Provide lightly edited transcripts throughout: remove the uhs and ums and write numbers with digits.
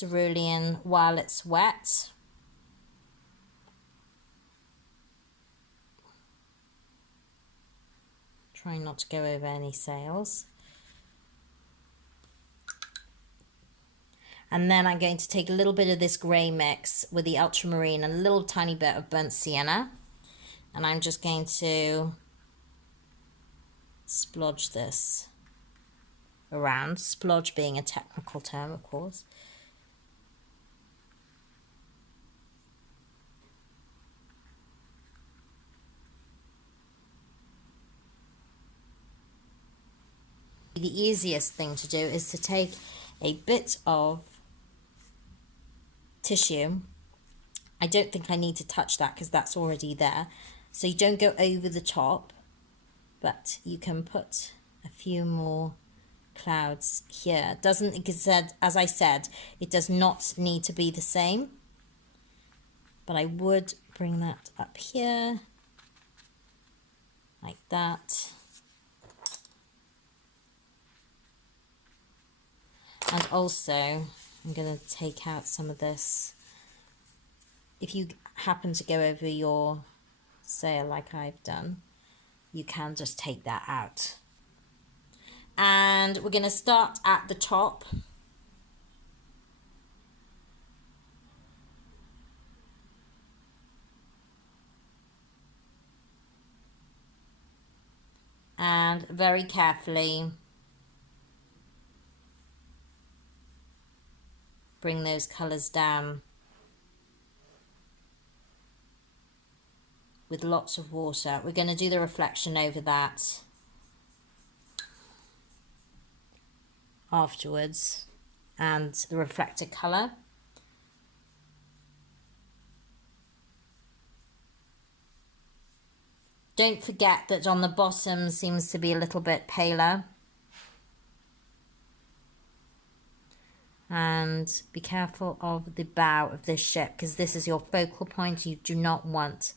cerulean while it's wet. Trying not to go over any sails. And then I'm going to take a little bit of this grey mix with the ultramarine and a little tiny bit of burnt sienna. And I'm just going to splodge this around. Splodge being a technical term, of course. The easiest thing to do is to take a bit of tissue. I don't think I need to touch that because that's already there. So you don't go over the top, but you can put a few more clouds here. Doesn't, as I said, it does not need to be the same, but I would bring that up here like that. And also, I'm going to take out some of this. If you happen to go over your sail like I've done, you can just take that out. And we're going to start at the top. And very carefully bring those colours down with lots of water. We're going to do the reflection over that afterwards, and the reflected colour. Don't forget that on the bottom seems to be a little bit paler. And be careful of the bow of this ship, because this is your focal point. You do not want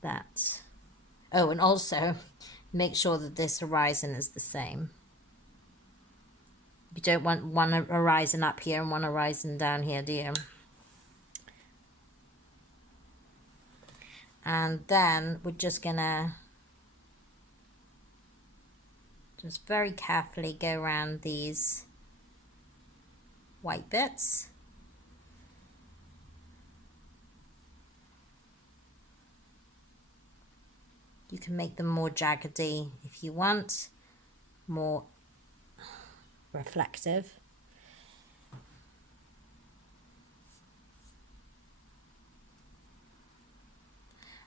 that. Oh, and also make sure that this horizon is the same. You don't want one horizon up here and one horizon down here, do you? And then we're just gonna just very carefully go around these white bits. You can make them more jaggedy if you want, more reflective.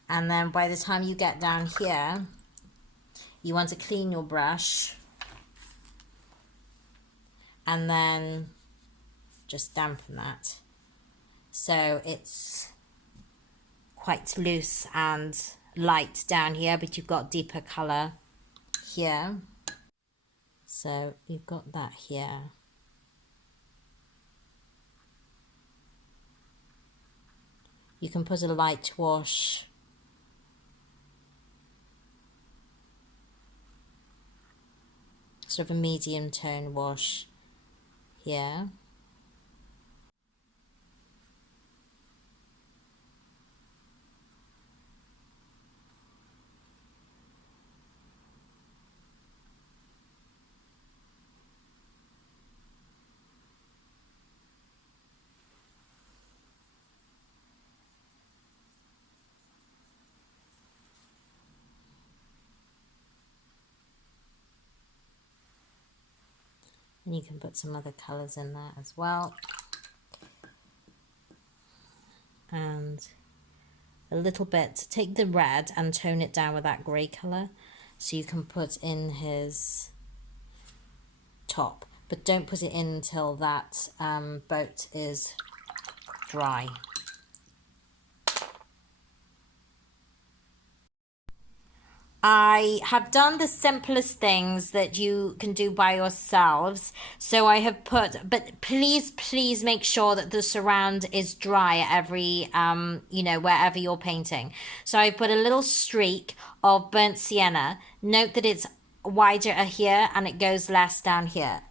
And then by the time you get down here, you want to clean your brush and then just dampen that. So it's quite loose and light down here, but you've got deeper colour here. So you've got that here. You can put a light wash sort of a medium tone wash here. And you can put some other colours in there as well. And a little bit, take the red and tone it down with that grey colour so you can put in his top. But don't put it in until that boat is dry. I have done the simplest things that you can do by yourselves. So I have put, but please make sure that the surround is dry at every, you know, wherever you're painting. So I put a little streak of burnt sienna. Note that it's wider here and it goes less down here.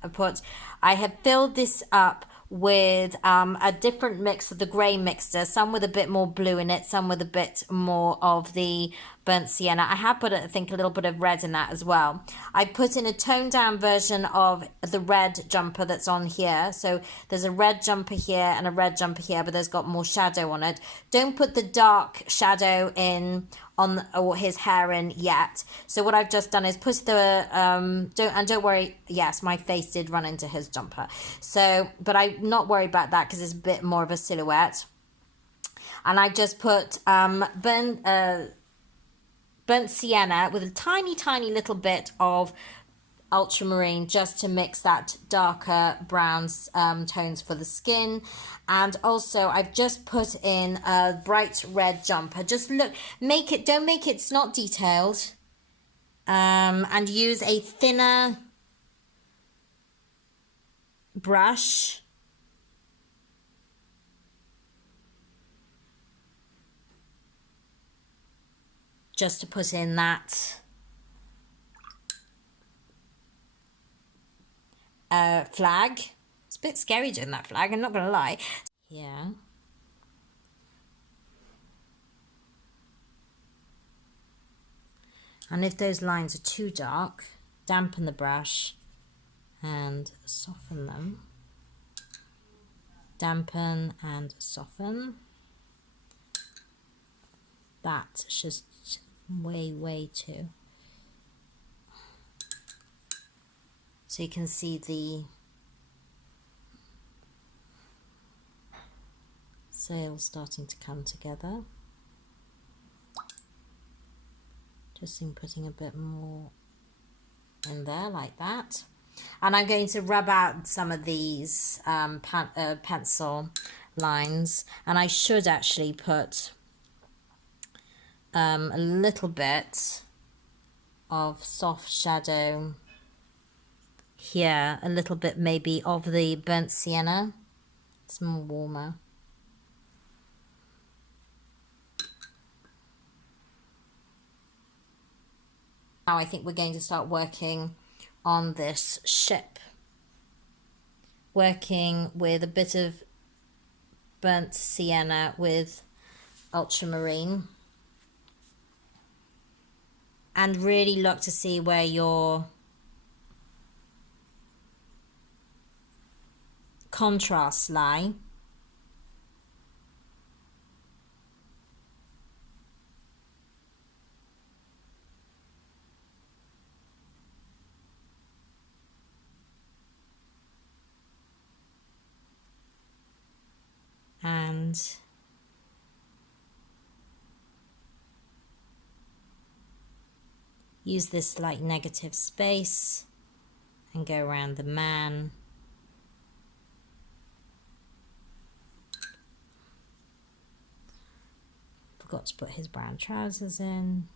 I have filled this up with a different mix of the grey mixture, some with a bit more blue in it, some with a bit more of the burnt sienna. I have put, I think, a little bit of red in that as well. I put in a toned down version of the red jumper that's on here. So there's a red jumper here and a red jumper here, but there's got more shadow on it. Don't put the dark shadow in on or his hair in yet. So what I've just done is put the don't worry, yes, my face did run into his jumper, so but I'm not worried about that because it's a bit more of a silhouette. And I just put burnt sienna with a tiny little bit of ultramarine just to mix that darker browns tones for the skin. And also I've just put in a bright red jumper. Just look, don't make it, it's not detailed, and use a thinner brush just to put in that flag. It's a bit scary doing that flag, I'm not gonna lie. Yeah. And if those lines are too dark, dampen the brush and soften them. Dampen and soften. That's just way too. So you can see the sails starting to come together. Just in putting a bit more in there like that. And I'm going to rub out some of these pencil lines, and I should actually put a little bit of soft shadow here, a little bit maybe of the burnt sienna. It's more warmer. Now I think we're going to start working on this ship. Working with a bit of burnt sienna with ultramarine. And really look to see where your contrasts lie. And use this like negative space and go around the man. Forgot to put his brown trousers in.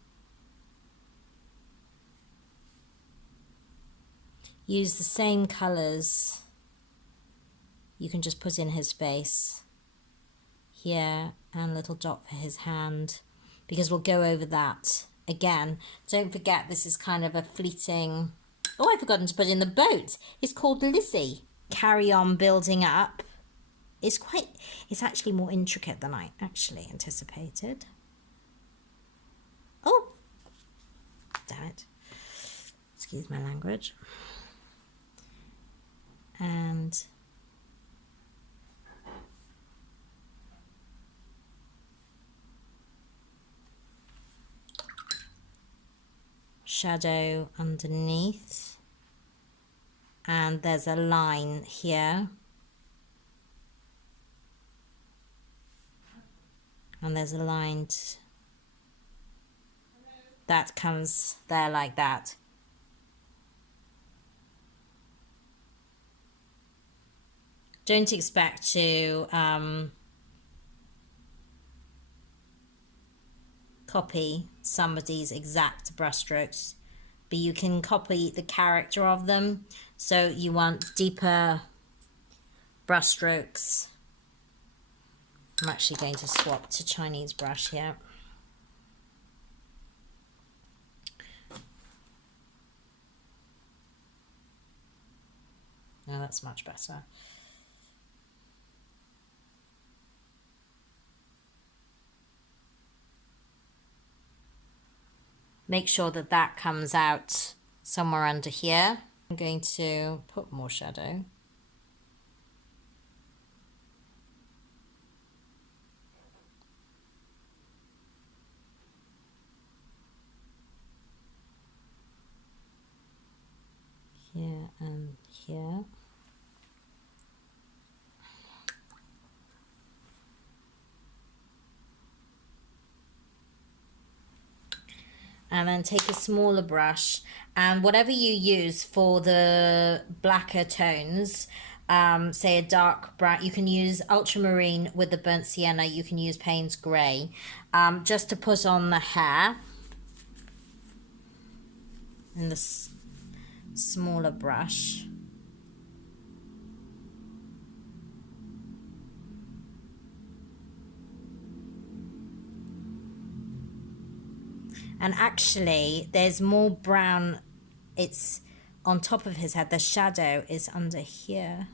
Use the same colours you can just put in his face here, and a little dot for his hand, because we'll go over that again. Don't forget, this is kind of a fleeting... Oh, I've forgotten to put in the boat. It's called Lizzie. Carry on building up. It's actually more intricate than I actually anticipated. Oh, damn it. Excuse my language. And shadow underneath, and there's a line here, and there's a line that comes there like that. Don't expect to copy somebody's exact brushstrokes, but you can copy the character of them. So you want deeper brushstrokes. I'm actually going to swap to Chinese brush here. Oh, that's much better. Make sure that that comes out somewhere under here. I'm going to put more shadow. Here and here. And then take a smaller brush, and whatever you use for the blacker tones, say a dark brown, you can use ultramarine with the burnt sienna, you can use Payne's grey, just to put on the hair in this smaller brush. And actually, there's more brown. It's on top of his head. The shadow is under here.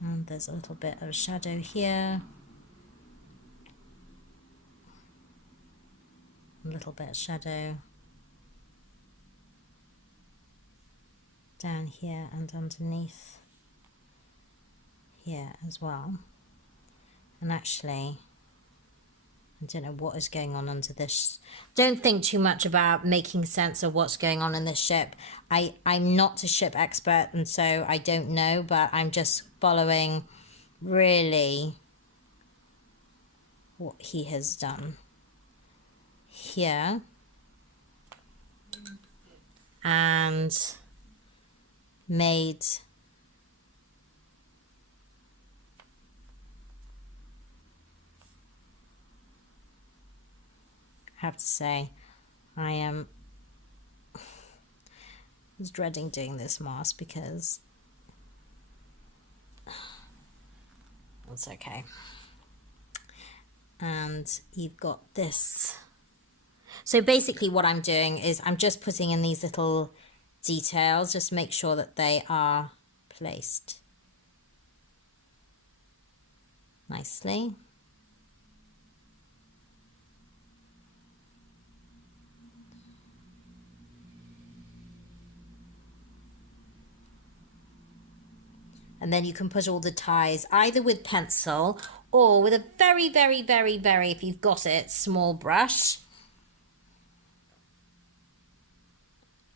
And there's a little bit of shadow here. A little bit of shadow down here and underneath here as well. And actually, I don't know what is going on under this. Don't think too much about making sense of what's going on in this ship. I'm not a ship expert, and so I don't know, but I'm just following really what he has done here. And made I have to say, I was dreading doing this mask because it's okay. And you've got this. So basically what I'm doing is I'm just putting in these little details, just make sure that they are placed nicely. And then you can put all the ties either with pencil or with a very, very, very, very, if you've got it, small brush.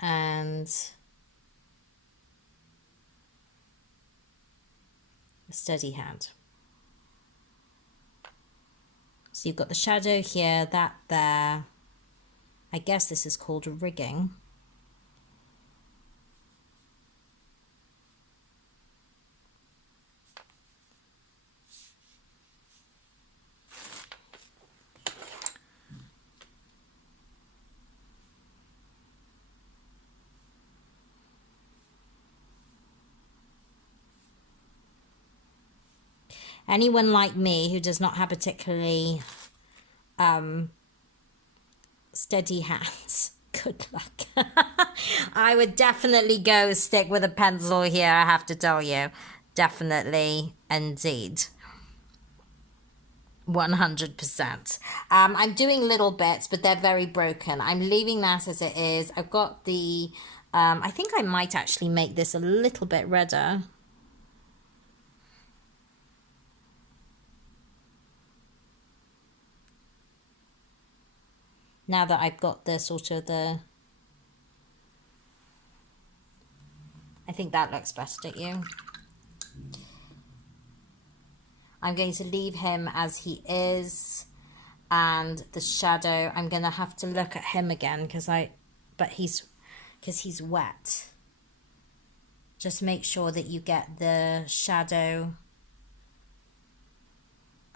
And a steady hand. So you've got the shadow here, that there. I guess this is called rigging. Anyone like me who does not have particularly steady hands, good luck. I would definitely go stick with a pencil here, I have to tell you. Definitely, indeed. 100%. I'm doing little bits, but they're very broken. I'm leaving that as it is. I've got the, I think I might actually make this a little bit redder. Now that I've got the sort of the, I think that looks better, don't you? I'm going to leave him as he is, and the shadow, I'm going to have to look at him again because he's wet. Just make sure that you get the shadow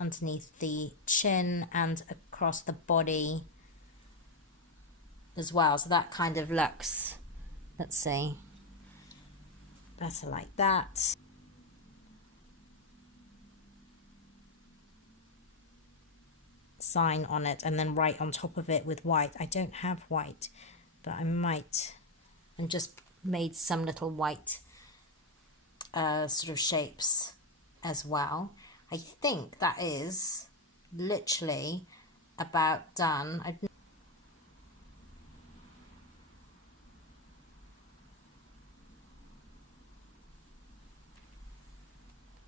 underneath the chin and across the body as well. So that kind of looks, let's see, better like that. Sign on it and then write on top of it with white. I don't have white, but I might. I'm just made some little white sort of shapes as well. I think that is literally about done.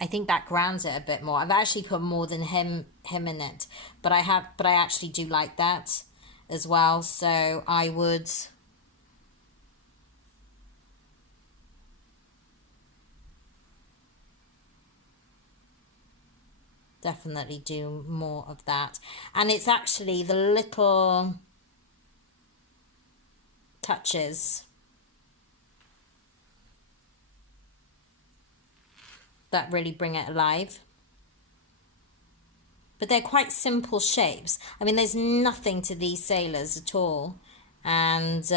I think that grounds it a bit more. I've actually put more than him in it, but I actually do like that as well. So I would definitely do more of that. And it's actually the little touches that really bring it alive. But they're quite simple shapes. I mean, there's nothing to these sailors at all, and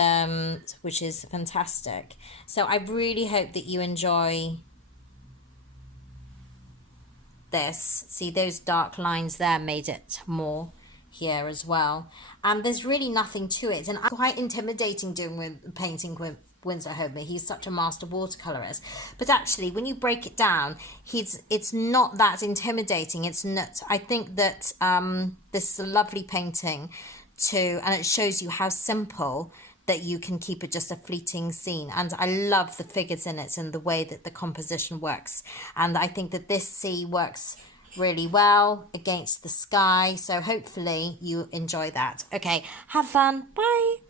which is fantastic. So I really hope that you enjoy this. See, those dark lines there made it more here as well. And there's really nothing to it. And quite intimidating doing with painting with Winslow Homer. He's such a master watercolorist. But actually, when you break it down, it's not that intimidating. It's not. I think that this is a lovely painting too, and it shows you how simple that you can keep it just a fleeting scene. And I love the figures in it and the way that the composition works. And I think that this sea works really well against the sky. So hopefully you enjoy that. Okay, have fun. Bye.